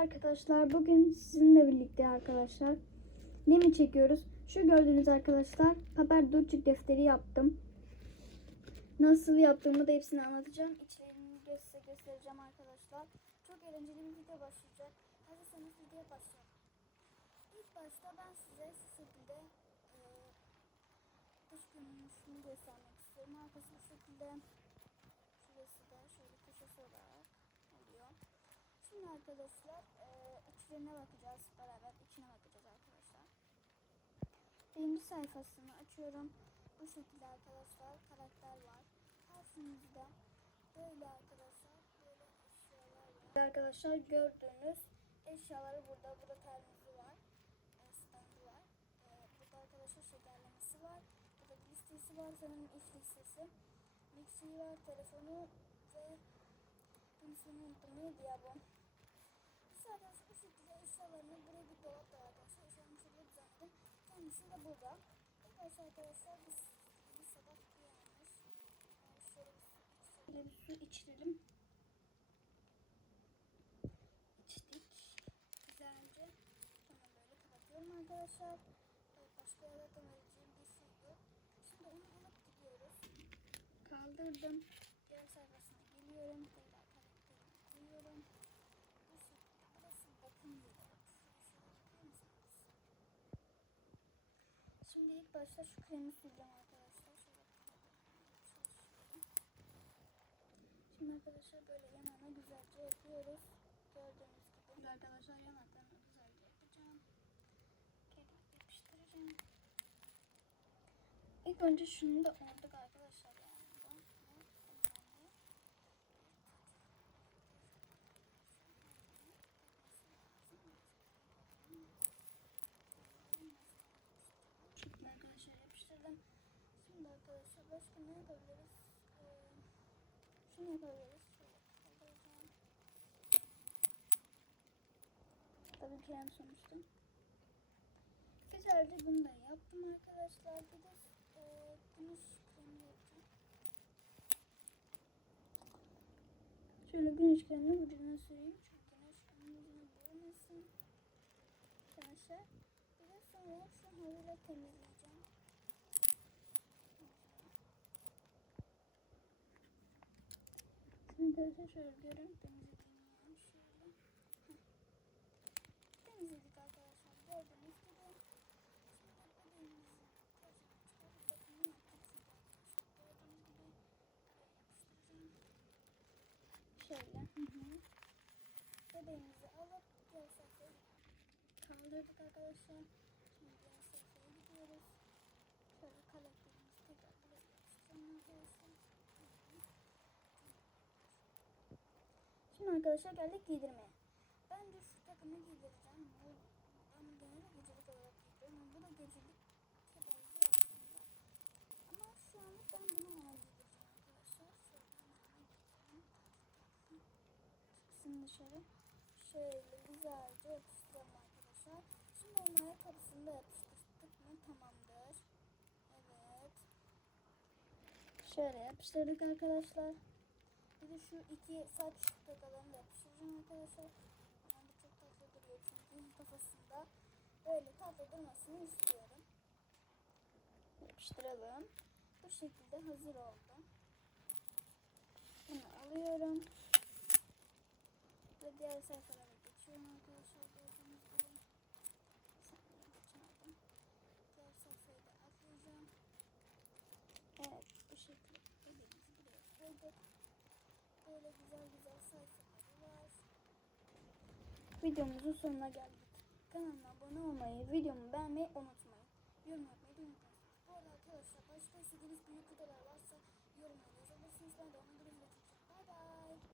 arkadaşlar. Bugün sizinle birlikte arkadaşlar. Ne mi çekiyoruz? Şu gördüğünüz arkadaşlar paper dutçuk defteri yaptım. Nasıl yaptığımı da hepsini anlatacağım. İçlerini göster göstereceğim arkadaşlar. Çok eğlenceli bir video başlayacak. Hazırsanız videoya başlayalım. İlk başta ben size şu şekilde e, göstermek istiyorum. Arkası bu şekilde. Şurası da şöyle köşesi olarak. Şimdi arkadaşlar e, bakacağız beraber içine bakacağız arkadaşlar. Birinci sayfasını açıyorum. Bu şekilde arkadaşlar karakter var. Karşımızda böyle arkadaşlar böyle eşyalar var. Arkadaşlar gördüğünüz eşyaları burada. Burada termizi var. E, standı var. E, burada arkadaşlar şekerlemesi var. Burada listesi var. Sanırım iş listesi. Mixi'yi var. Telefonu ve bunu unuttum. Neydi ya bu? Zaten bu şekilde eşyalarını buraya bir dolap da arkadaşlar. Eşyalarını şurada düzenledim. Kendisi de burada. İlk başta arkadaşlar biz bir sabah uyanmış. Yani şöyle bir su içelim. Şöyle bir su içirelim. İçtik. Güzelce. Sonra böyle kapatıyorum arkadaşlar. Evet, başka yerlerden vereceğim bir şey. Şimdi onu alıp gidiyoruz. Kaldırdım. Diğer sayfasına geliyorum. Şimdi ilk başta şu kremi süreceğim arkadaşlar. Şimdi arkadaşlar böyle yanağına güzelce yapıyoruz. Gördüğünüz gibi. Arkadaşlar yanaklarını güzelce yapacağım. Tekrar yapıştıracağım. İlk önce şunu da unuttuk arkadaşlar yani. Bu önemli. Şimdi arkadaşlar yapıştırdım. Şimdi arkadaşlar başka ne yapabiliriz? Ee, şunu yapabiliriz. Tabii krem sonuçta. Güzelce bunu da yaptım arkadaşlar. Bir de e, güneş kremi yapacağım. Şöyle güneş kremini vücuduna süreyim. Çünkü güneş kremini vücuduna vurmasın. Arkadaşlar. Bir de sonra şu havayla temizleyeceğim. Arkadaşlar şöyle görün. Temizlediğim yani şöyle. Temizledik arkadaşlar. Gördüğünüz gibi. Şimdi bedenimizi tezgahına çıkarıp bakımını arkadaşlar. Gördüğünüz gibi yapıştıracağım. Şöyle. Hı hı. Bedenimizi alıp diğer sayfaya kaldırdık arkadaşlar. Şimdi diğer sayfaya gidiyoruz. Şöyle karakterimizi tekrar buraya arkadaşlar. Hı hı. Şimdi arkadaşlar geldik giydirmeye. Bence şu takımı giydireceğim. Bu, ben genelde gecelik olarak giydiriyorum. Bu da gecelik benziyor aslında. Ama şu anlık ben bunu ona giydireceğim arkadaşlar. Şuradan hemen giydirelim. Çıksın dışarı. Şöyle güzelce yapıştıralım arkadaşlar. Şimdi onun ayakkabısını da yapıştırdık mı tamamdır. Evet. Şöyle yapıştırdık arkadaşlar. De şu iki saç tokalarını da yapıştıracağım arkadaşlar. Yani bu çok tatlı duruyor çünkü kafasında. Böyle tatlı durmasını istiyorum. Yapıştıralım. Bu şekilde hazır oldu. Bunu alıyorum. Ve diğer sayfalara geçiyorum arkadaşlar. Gördüğünüz gibi. Bir saniye geçemedim. Diğer sayfayı da atlayacağım. Evet bu şekilde elimizi buraya koyduk. Böyle güzel güzel sayfaları var. Videomuzun sonuna geldik. Kanalıma abone olmayı, videomu beğenmeyi unutmayın. Yorum yapmayı da unutmayın. Bu arada arkadaşlar başka istediğiniz büyük videolar varsa yorumlara yazabilirsiniz. Ben de göre